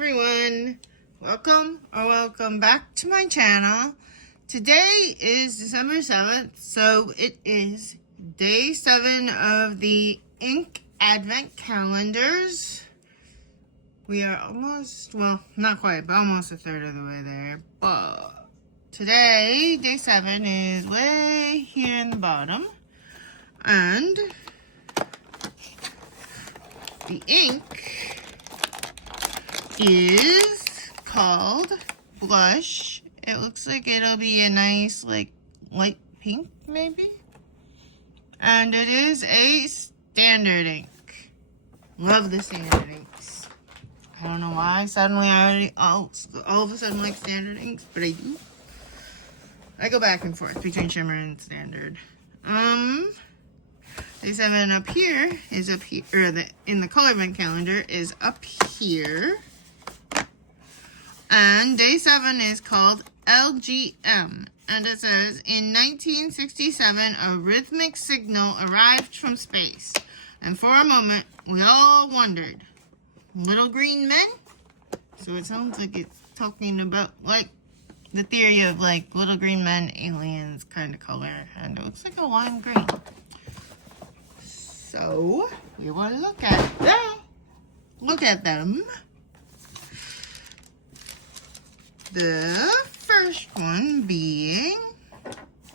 everyone, welcome back to my channel. Today is December 7th, so it is day 7 of the Ink Advent Calendars. We are almost, well, not quite, but almost a third of the way there. But today, day 7 is way here in the bottom, and the ink is called Blush. It looks like it'll be a nice, like, light pink, maybe? And it is a standard ink. Love the standard inks. I don't know why. Suddenly I already, all of a sudden like standard inks, but I do. I go back and forth between shimmer and standard. Day 7 up here is up here, or in the color advent calendar is up here. And day 7 is called LGM. And it says, in 1967, a rhythmic signal arrived from space. And for a moment, we all wondered, little green men? So it sounds like it's talking about, like, the theory of, like, little green men, aliens kind of color. And it looks like a lime green. So, we will look at them. Look at them. The first one being,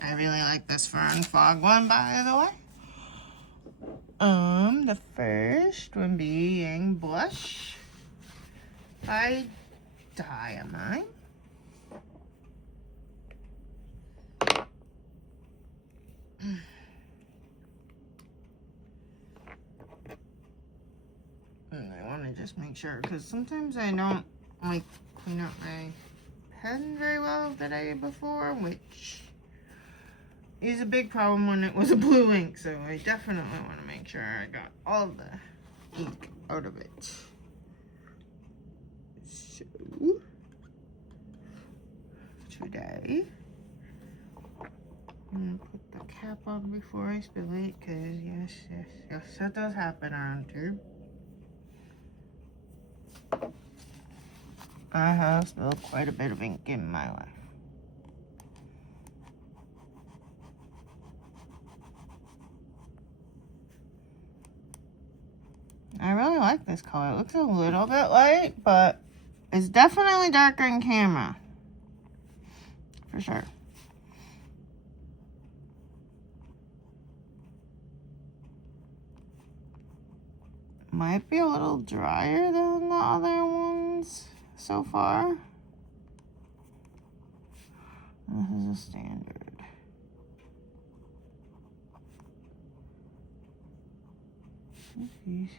I really like this Fern Fog one, by the way. The first one being Blush by Diamine. And I want to just make sure, because sometimes I don't, like, clean up my pen very well the day before, which is a big problem when it was a blue ink, so I definitely want to make sure I got all the ink out of it. So, today, I'm going to put the cap on before I spill it, because yes, that does happen around here. I have spilled quite a bit of ink in my life. I really like this color. It looks a little bit light, but it's definitely darker in camera. For sure. Might be a little drier than the other ones so far. This is a standard. Oopsies.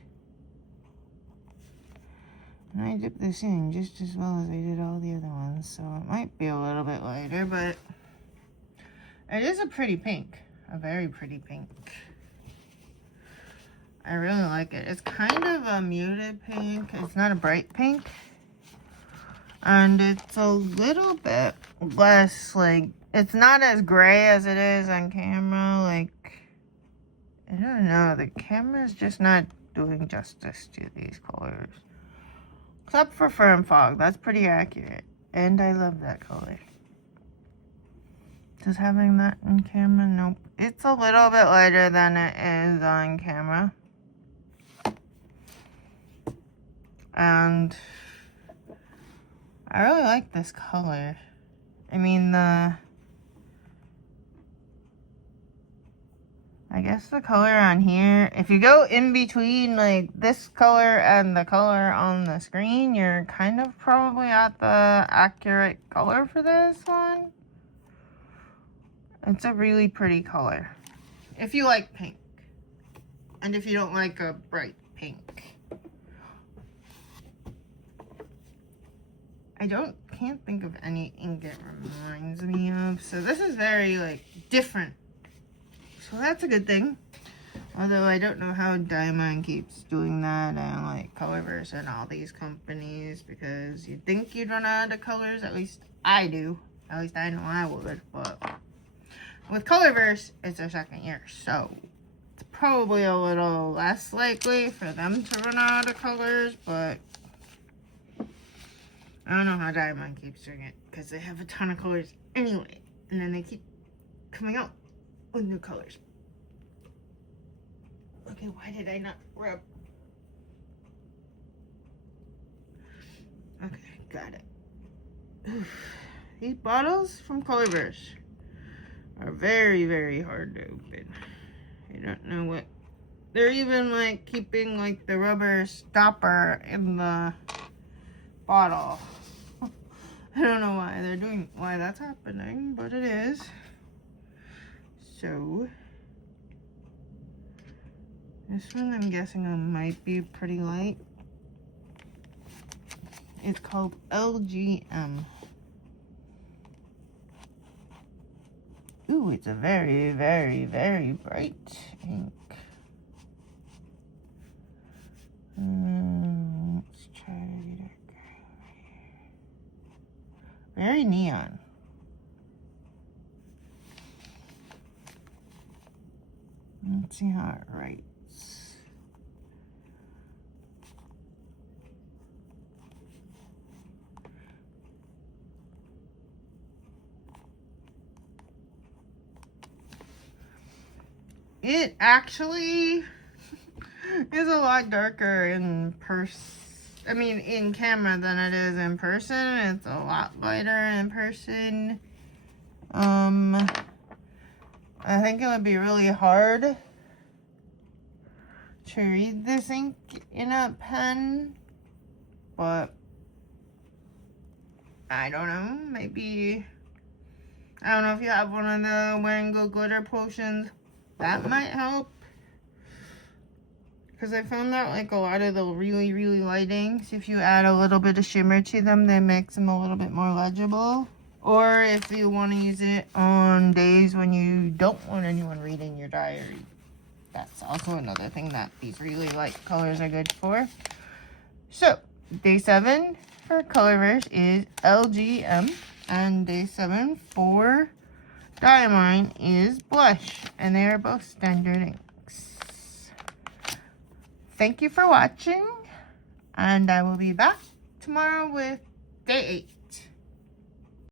And I dipped this in just as well as I did all the other ones, so it might be a little bit lighter, but it is a pretty pink. A very pretty pink. I really like it. It's kind of a muted pink. It's not a bright pink. And it's a little bit less, like, it's not as gray as it is on camera. Like, I don't know. The camera's just not doing justice to these colors. Except for Fern Fog. That's pretty accurate. And I love that color. Just having that in camera, nope. It's a little bit lighter than it is on camera. And I really like this color. I mean, I guess the color on here, if you go in between, like, this color and the color on the screen, you're kind of probably at the accurate color for this one. It's a really pretty color. If you like pink. And if you don't like a bright pink. I can't think of any ink it reminds me of. So this is very, like, different. So that's a good thing. Although I don't know how Diamond keeps doing that and, like, Colorverse and all these companies, because you'd think you'd run out of colors. At least I do. At least I know I would. But with Colorverse, it's their second year. So it's probably a little less likely for them to run out of colors. But I don't know how Diamond keeps doing it, because they have a ton of colors anyway, and then they keep coming out with new colors. Okay, why did I not rub? Okay, got it. Oof. These bottles from Colorverse are very, very hard to open. I don't know what. They're even like keeping like the rubber stopper in the bottle. I don't know why that's happening, but it is. So this one I'm guessing might be pretty light. It's called LGM. Ooh, it's a very, very, very bright ink. Let's try to read it. Very neon. Let's see how it writes. It actually is a lot darker in in camera than it is in person. It's a lot lighter in person. I think it would be really hard to read this ink in a pen, but I don't know, maybe, I don't know if you have one of the Wango glitter potions, that might help. Because I found that like a lot of the really, really light inks, if you add a little bit of shimmer to them, that makes them a little bit more legible. Or if you want to use it on days when you don't want anyone reading your diary. That's also another thing that these really light colors are good for. So, day 7 for Colorverse is LGM. And day 7 for Diamine is Blush. And they are both standard inks. Thank you for watching. And I will be back tomorrow with day 8.